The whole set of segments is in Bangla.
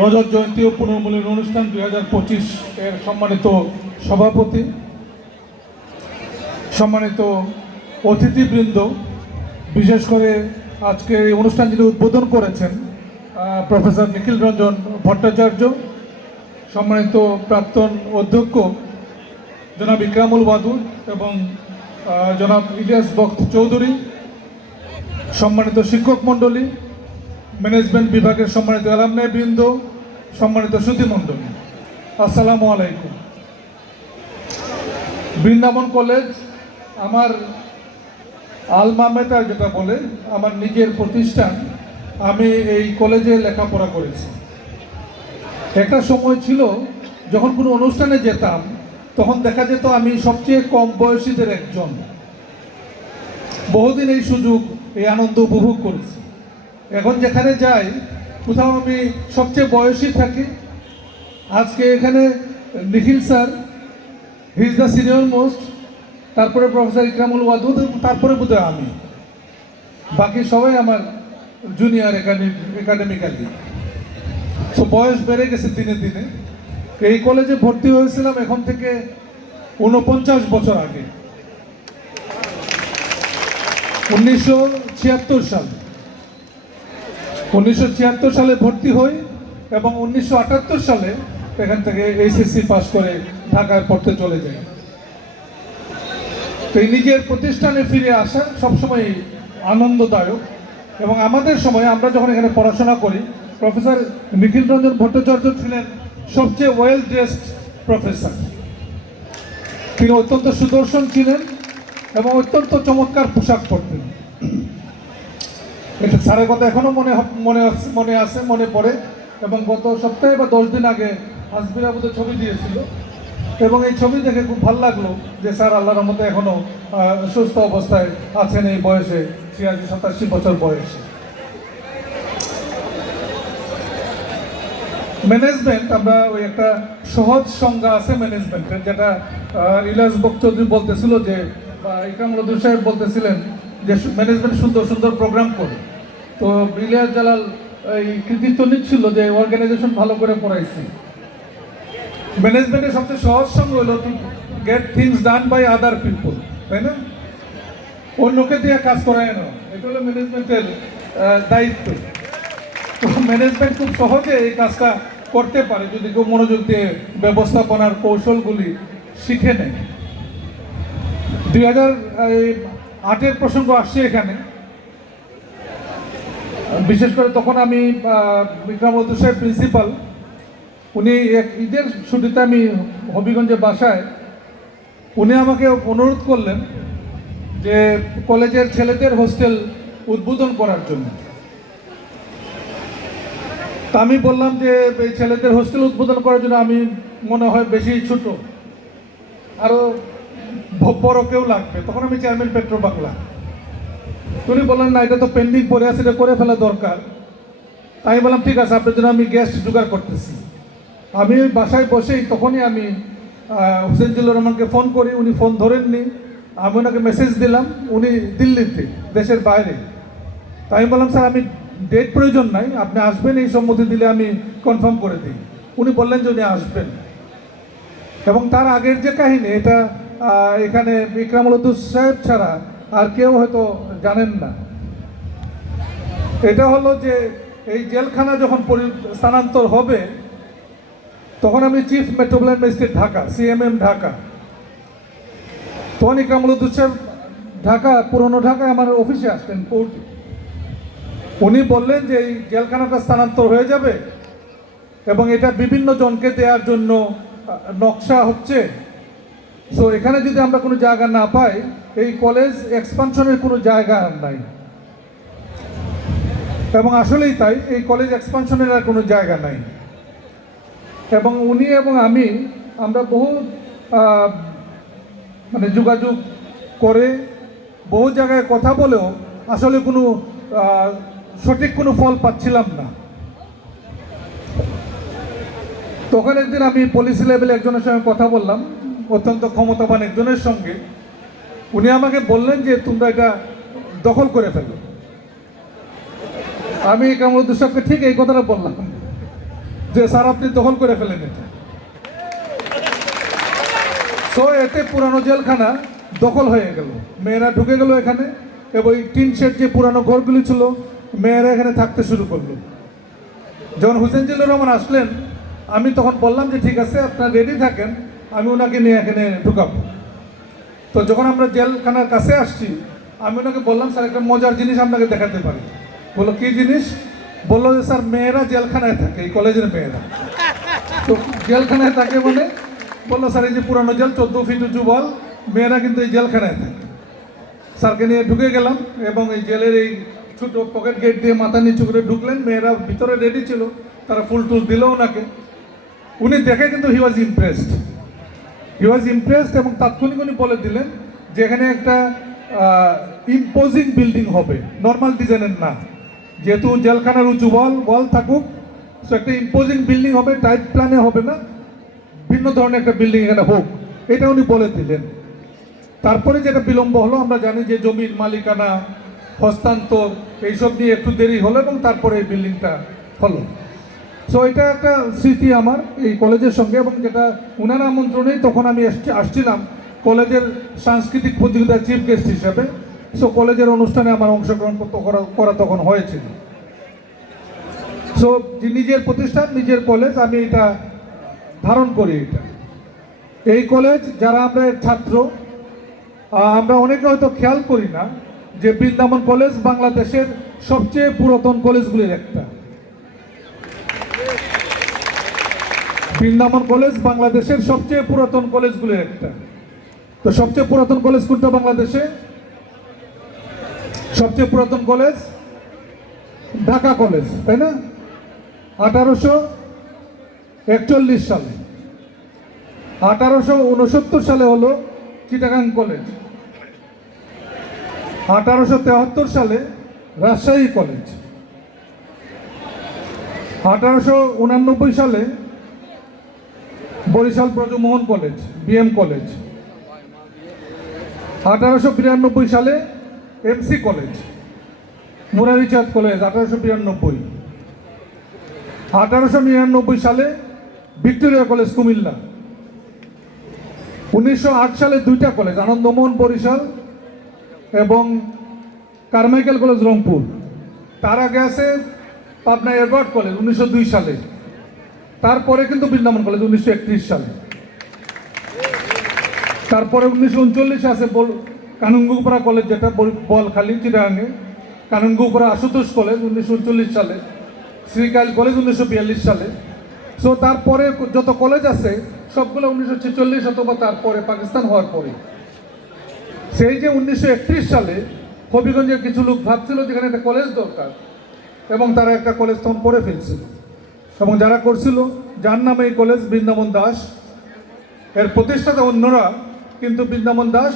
রজত জয়ন্তী ও পুনর্মূল্যন অনুষ্ঠান দুই হাজার পঁচিশ এর সম্মানিত সভাপতি, সম্মানিত অতিথিবৃন্দ, বিশেষ করে আজকে এই অনুষ্ঠান যিনি উদ্বোধন করেছেন প্রফেসর নিখিল রঞ্জন ভট্টাচার্য, সম্মানিত প্রাক্তন অধ্যক্ষ জনাব ইকরামুল বাদুর এবং জনাব ইলিয়াস বক্ত চৌধুরী, সম্মানিত শিক্ষক মণ্ডলী ম্যানেজমেন্ট বিভাগের সম্মানিত অ্যালামনাই বৃন্দ, সম্মানিত সুধী মণ্ডলী, আসসালামু আলাইকুম। বৃন্দাবন কলেজ, আমার আলমামেটা যেটা বলে, আমার নিজের প্রতিষ্ঠান, আমি এই কলেজে লেখাপড়া করেছি। একটা সময় ছিল, যখন কোনো অনুষ্ঠানে যেতাম, তখন দেখা যেত আমি সবচেয়ে কম বয়সীদের একজন। বহুদিন এই সুযোগ, এই আনন্দ উপভোগ করেছি। এখন যেখানে যাই, কোথাও আমি সবচেয়ে বয়সী থাকি। আজকে এখানে Nikhil sir he is the senior most তারপরে প্রফেসর ইকরামুল ওয়াদুদ তারপরে বোধহয় আমি। বাকি সবাই আমার জুনিয়র একাডেমি একাডেমিক্যালি তো বয়স বেড়ে গেছে দিনে দিনে। এই কলেজে ভর্তি হয়েছিলাম এখন থেকে উনপঞ্চাশ বছর আগে। উনিশশো ছিয়াত্তর সাল। উনিশশো ছিয়াত্তর সালে ভর্তি হই এবং উনিশশো আটাত্তর সালে এখান থেকে এইচএসসি পাস করে ঢাকায় পড়তে চলে যাই। তো এই নিজের প্রতিষ্ঠানে ফিরে আসা সবসময় আনন্দদায়ক এবং আমাদের সময় আমরা যখন এখানে পড়াশোনা করি, প্রফেসর নিখিল রঞ্জন ভট্টাচার্য ছিলেন সবচেয়ে ওয়েল ড্রেসড প্রফেসর তিনি অত্যন্ত সুদর্শন ছিলেন এবং অত্যন্ত চমৎকার পোশাক পরতেন। এটা স্যারের কথা এখনও মনে মনে মনে আছে মনে পড়ে। এবং গত সপ্তাহে বা দশ দিন আগে হাসবির আবুদের ছবি দিয়েছিল। এবং এই ছবি দেখে খুব ভালো লাগল যে স্যার আল্লাহর রহমতে এখনও সুস্থ অবস্থায় আছেন এই বয়সে, ছিয়াশি, সাতাশি বছর বয়সে। ম্যানেজমেন্ট আমরা ওই একটা সহজ সংজ্ঞা আছে ম্যানেজমেন্টের যেটা ইলাস বক্তব্য বলতেছিল যে, বা ইকরামুল সাহেব বলতেছিলেন যে ম্যানেজমেন্ট সুন্দর সুন্দর প্রোগ্রাম করে। তো ইলিয়াস জালাল, এই কৃতিত্ব নিচ্ছিল যে অর্গানাইজেশন ভালো করে পড়াইছি। ম্যানেজমেন্টের সবচেয়ে সহজ সঙ্গে হলো get things done by other people তাই না? অন্যকে দিয়ে কাজ করায় না, এটা হলো ম্যানেজমেন্টের দায়িত্ব। তো ম্যানেজমেন্ট খুব সহজে এই কাজটা করতে পারে যদি কেউ মনোযোগ দিয়ে ব্যবস্থাপনার কৌশলগুলি শিখে নেয়। দুই হাজার আটের প্রসঙ্গ আসছে এখানে। বিশেষ করে তখন আমি আহ, বিক্রম বন্ধু সাহেব প্রিন্সিপাল উনি এক ঈদের ছুটিতে আমি হবিগঞ্জে বাসায় উনি আমাকে অনুরোধ করলেন যে কলেজের ছেলেদের হোস্টেল উদ্বোধন করার জন্য। তা আমি বললাম যে এই ছেলেদের হোস্টেল উদ্বোধন করার জন্য আমি মনে হয় বেশি ছোট আরও বড় কেউ লাগবে। তখন আমি চেয়ারম্যান পেট্রো বাংলা উনি বললেন না এটা তো পেন্ডিং পড়ে আছে এটা করে ফেলা দরকার। তাই বললাম ঠিক আছে আপনার জন্য আমি গেস্ট জোগাড় করতেছি। আমি ওই বাসায় বসেই তখনই আমি আহ, হোসেন জিল্লুর রহমানকে ফোন করি উনি ফোন ধরেননি। আমি ওনাকে মেসেজ দিলাম উনি দিল্লিতে দেশের বাইরে। তাই আমি বললাম স্যার আমি ডেট প্রয়োজন নাই আপনি আসবেন এই সম্মতি দিলে আমি কনফার্ম করে দিই। উনি বললেন যে উনি আসবেন। এবং তার আগের যে কাহিনী এটা এখানে ইকরামুল সাহেব ছাড়া আর কেউ হয়তো জানেন না। এটা হলো যে এই জেলখানা যখন স্থানান্তর হবে, তখন আমি chief metropolitan magistrate Dhaka CMM Dhaka. তখন ইকরামুল উদ্দুস ঢাকা, পুরনো ঢাকায় আমার অফিসে আসতেন কোর্টে। উনি বললেন যে এই জেলখানাটা স্থানান্তর হয়ে যাবে এবং এটা বিভিন্ন জনকে দেওয়ার জন্য নকশা হচ্ছে। সো এখানে যদি আমরা কোনো জায়গা না পাই, এই কলেজ এক্সপানশনের কোনো জায়গা নাই। এবং আসলেই তাই, এই কলেজ এক্সপানশনের আর কোনো জায়গা নাই। এবং উনি এবং আমি, আমরা বহু মানে যোগাযোগ করে বহু জায়গায় কথা বলেও আসলে কোনো সঠিক কোনো ফল পাচ্ছিলাম না। তখন একদিন আমি পলিসি লেভেলে একজনের সঙ্গে কথা বললাম। অত্যন্ত ক্ষমতাবান একজনের সঙ্গে উনি আমাকে বললেন যে তোমরা এটা দখল করে ফেলো। আমি কামরুদ্দিন সাহেবকে ঠিক এই কথাটা বললাম যে, স্যার, আপনি দখল করে ফেলেন এটা। সো এতে পুরানো জেলখানা দখল হয়ে গেল। মেয়েরা ঢুকে গেল এখানে এবং টিন শেড যে পুরানো ঘরগুলি ছিল, মেয়েরা এখানে থাকতে শুরু করল। যখন হুসেন জিল্লুর রহমান আসলেন, আমি তখন বললাম যে, ঠিক আছে, আপনার রেডি থাকেন। আমি ওনাকে নিয়ে এখানে ঢুকাবো। তো যখন আমরা জেলখানার কাছে আসছি, আমি ওনাকে বললাম, স্যার, একটা মজার জিনিস আপনাকে দেখাতে পারি। বলল, কী জিনিস? বলল যে, স্যার, মেয়েরা জেলখানায় থাকে, এই কলেজের মেয়েরা। তো জেলখানায় থাকে মানে? বলল, স্যার, এই যে পুরানো জেল, চোদ্দ ফিট উঁচু বল, মেয়েরা কিন্তু এই জেলখানায় থাকে। স্যারকে নিয়ে ঢুকে গেলাম এবং এই জেলের এই ছোটো পকেট গেট দিয়ে মাথা নিচু করে ঢুকলেন। মেয়েরা ভিতরে রেডি ছিল, তারা ফুল টুল দিল ওনাকে। উনি দেখে কিন্তু হি was impressed he was impressed এবং তাৎক্ষণিক উনি বলে দিলেন যে এখানে একটা ইম্পোজিং বিল্ডিং হবে নর্মাল ডিজাইনের না। যেহেতু জেলখানার উঁচু ওয়াল ওয়াল থাকুক সো একটা ইম্পোজিং বিল্ডিং হবে টাইপ প্ল্যানে হবে না, ভিন্ন ধরনের একটা বিল্ডিং এখানে হোক, এটা উনি বলে দিলেন। তারপরে যেটা বিলম্ব হলো, আমরা জানি যে জমির মালিকানা, হস্তান্তর, এইসব নিয়ে একটু দেরি হলো এবং তারপরে এই বিল্ডিংটা হলো। সো এটা একটা স্মৃতি আমার এই কলেজের সঙ্গে এবং যেটা উনার আমন্ত্রণেই তখন আমি আসছিলাম কলেজের সাংস্কৃতিক প্রতিযোগিতার চিফ গেস্ট হিসেবে। সো কলেজের অনুষ্ঠানে আমার অংশগ্রহণ করা- করা তখন হয়েছিল। সো নিজের প্রতিষ্ঠান, নিজের কলেজ, আমি এটা ধারণ করি এটা। এই কলেজ, যারা আমরা ছাত্র আমরা অনেকে হয়তো খেয়াল করি না যে বৃন্দাবন কলেজ বাংলাদেশের সবচেয়ে পুরাতন কলেজগুলির একটা। বৃন্দাবন কলেজ বাংলাদেশের সবচেয়ে পুরাতন কলেজগুলির একটা। তো সবচেয়ে পুরাতন কলেজ কোনটা বাংলাদেশে? সবচেয়ে পুরাতন কলেজ? ঢাকা কলেজ, তাই না? আঠারোশো একচল্লিশ সালে। আঠারোশো উনসত্তর সালে হলো চিটাগাং কলেজ। আঠারোশো তেহাত্তর সালে রাজশাহী কলেজ। আঠারোশো উনানব্বই সালে Barisal Brajamohan college BM college. আঠারোশো বিরানব্বই সালে এমসি কলেজ মুরারিচাঁদ কলেজ, আঠারোশো বিরানব্বই। আঠারোশো নিরানব্বই সালে ভিক্টোরিয়া কলেজ, কুমিল্লা। উনিশশো আট সালে দুইটা কলেজ, আনন্দমোহন বরিশাল এবং কারমাইকেল কলেজ, রংপুর। তার আগে আছে পাবনা এয়ারবার্ড কলেজ, উনিশশো দুই সালে। তারপরে কিন্তু বৃন্দাবন কলেজ উনিশশো একত্রিশ সালে। তারপরে উনিশশো উনচল্লিশে আছে বল কানুনগুপাড়া কলেজ যেটা বল- বলখালি চিরাঙ্গে কানুনগুপাড়া আশুতোষ কলেজ উনিশশো উনচল্লিশ সালে। শ্রীকাইল কলেজ উনিশশো বিয়াল্লিশ সালে। সো তারপরে যত কলেজ আছে, সবগুলো উনিশশো ছেচল্লিশ অথবা তারপরে পাকিস্তান হওয়ার পরে। সেই যে উনিশশো একত্রিশ সালে হবিগঞ্জের কিছু লোক ভাবছিল যেখানে একটা কলেজ দরকার এবং তারা একটা কলেজ তখন করে ফেলছিল। এবং যারা করছিল, যার নামে এই কলেজ বৃন্দাবন দাস, এর প্রতিষ্ঠাতা অন্যরা কিন্তু বৃন্দাবন দাস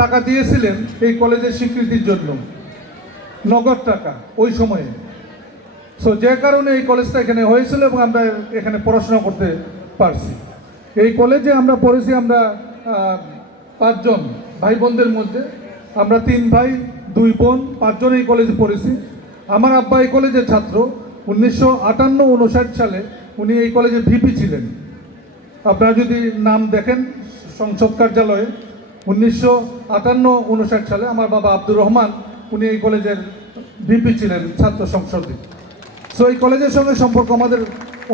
টাকা দিয়েছিলেন এই কলেজের স্বীকৃতির জন্য। নগদ টাকা, ওই সময়ে। সো যে কারণে এই কলেজটা এখানে হয়েছিল এবং আমরা এখানে পড়াশোনা করতে পারছি। এই কলেজে আমরা পড়েছি আমরা পাঁচজন ভাই বোনদের মধ্যে। আমরা তিন ভাই, দুই বোন, পাঁচজন এই কলেজে পড়েছি। আমার আব্বা এই কলেজের ছাত্র। উনিশশো আটান্ন উনষাট সালে উনি এই কলেজের ভিপি ছিলেন। আপনারা যদি নাম দেখেন সংসদ কার্যালয়ে, উনিশশো আটান্ন উনষাট সালে আমার বাবা আব্দুর রহমান উনি এই কলেজের ভিপি ছিলেন, ছাত্র সংসদে। সো এই কলেজের সঙ্গে সম্পর্ক আমাদের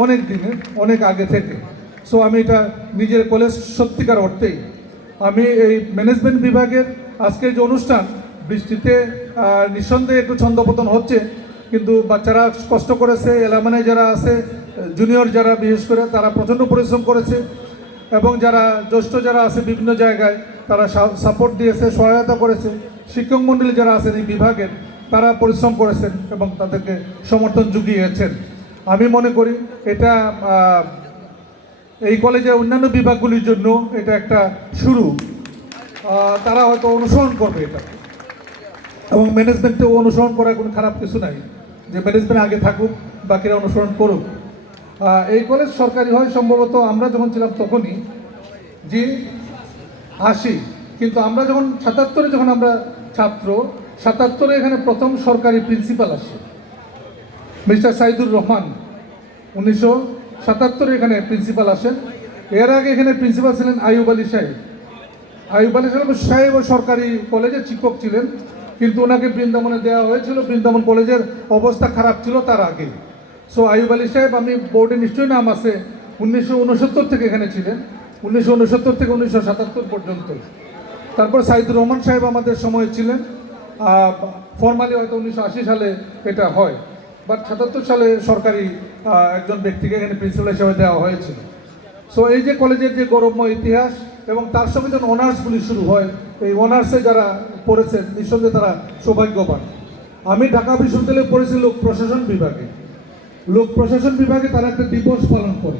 অনেক দিনে, অনেক আগে থেকে। সো আমি এটা নিজের কলেজ সত্যিকার অর্থেই। আমি এই ম্যানেজমেন্ট বিভাগের আজকের যে অনুষ্ঠান, বৃষ্টিতে নিঃসন্দেহে একটু ছন্দপতন হচ্ছে কিন্তু বাচ্চারা কষ্ট করেছে এলামানে যারা আছে, জুনিয়র যারা, বিশেষ করে তারা প্রচণ্ড পরিশ্রম করেছে এবং যারা জ্যেষ্ঠ যারা আছে বিভিন্ন জায়গায়, তারা সাপোর্ট দিয়েছে, সহায়তা করেছে। শিক্ষক মণ্ডলী যারা আছেন এই বিভাগের, তারা পরিশ্রম করেছেন এবং তাদেরকে সমর্থন জুগিয়েছেন আমি মনে করি এটা এই কলেজের অন্যান্য বিভাগগুলির জন্য এটা একটা শুরু। তারা হয়তো অনুসরণ করবে এটা। এবং ম্যানেজমেন্টেও অনুসরণ করার কোনো খারাপ কিছু নাই। যে ম্যানেজমেন্ট আগে থাকুক, বাকিরা অনুসরণ করুক। এই কলেজ সরকারি হয়, সম্ভবত আমরা যখন ছিলাম তখনই যে আশি, কিন্তু আমরা যখন সাতাত্তরে যখন আমরা ছাত্র, সাতাত্তরে এখানে প্রথম সরকারি প্রিন্সিপাল আসে। মিস্টার সাইদুর রহমান, উনিশশো সাতাত্তরে এখানে প্রিন্সিপাল আসেন। এর আগে এখানে প্রিন্সিপাল ছিলেন আইয়ুব আলী সাহেব। আইয়ুব আলী সাহেব সাহেব সরকারি কলেজের শিক্ষক ছিলেন। কিন্তু ওনাকে বৃন্দাবনে দেওয়া হয়েছিল। বৃন্দাবন কলেজের অবস্থা খারাপ ছিল তার আগে। সো আইয়ুব আলী সাহেব, আমি বোর্ডে নিশ্চয়ই নাম আছে, উনিশশো উনসত্তর থেকে এখানে ছিলেন। উনিশশো উনসত্তর থেকে উনিশশো সাতাত্তর পর্যন্ত। তারপর সাইদুর রহমান সাহেব আমাদের সময় ছিলেন। ফর্মালি হয়তো উনিশশো আশি সালে এটা হয়। বাট সাতাত্তর সালে সরকারি একজন ব্যক্তিকে এখানে প্রিন্সিপাল হিসেবে দেওয়া হয়েছিল। সো এই যে কলেজের যে গৌরবময় ইতিহাস এবং তার সঙ্গে যখন অনার্সগুলি শুরু হয়, এই অনার্সে যারা পড়েছেন, নিঃসন্দেহে তারা সৌভাগ্যবান। আমি ঢাকা বিশ্ববিদ্যালয়ে পড়েছি লোক প্রশাসন বিভাগে। লোক প্রশাসন বিভাগে তারা একটা দিবস পালন করে।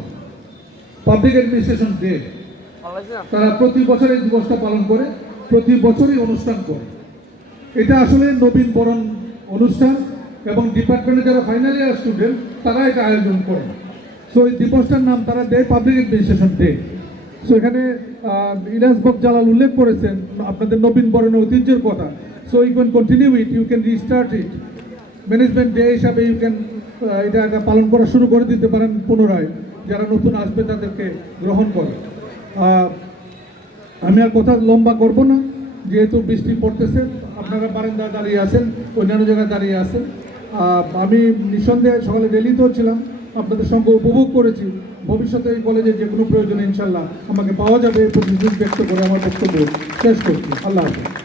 পাবলিক অ্যাডমিনিস্ট্রেশন ডে তারা প্রতি বছর এই দিবসটা পালন করে, প্রতি বছরই অনুষ্ঠান করে। এটা আসলে নবীন বরণ অনুষ্ঠান এবং ডিপার্টমেন্টে যারা ফাইনাল ইয়ার স্টুডেন্ট তারা এটা আয়োজন করে। সো এই দিবসটার নাম তারা দেয় পাবলিক অ্যাডমিনিস্ট্রেশন ডে সো এখানে ইরাজ বক জালাল উল্লেখ করেছেন, আপনাদের নবীন বরণের ঐতিহ্যের কথা। So you can continue it you can restart it management day হিসাবে ইউ ক্যান এটা একটা পালন করা শুরু করে দিতে পারেন পুনরায়। যারা নতুন আসবে তাদেরকে গ্রহণ করে। আমি আর কথা লম্বা করব না, যেহেতু বৃষ্টি পড়তেছে। আপনারা বারান্দায় দাঁড়িয়ে আছেন, অন্যান্য জায়গায় দাঁড়িয়ে আছেন। আমি নিঃসন্দেহে সকালে রেলিতেও ছিলাম। আপনাদের সঙ্গে উপভোগ করেছি। ভবিষ্যতে এই কলেজে যে কোনো প্রয়োজনে ইনশাল্লাহ আমাকে পাওয়া যাবে প্রতিশ্রুতি ব্যক্ত করে আমার বক্তব্য শেষ করছি। আল্লাহ হাফিজ।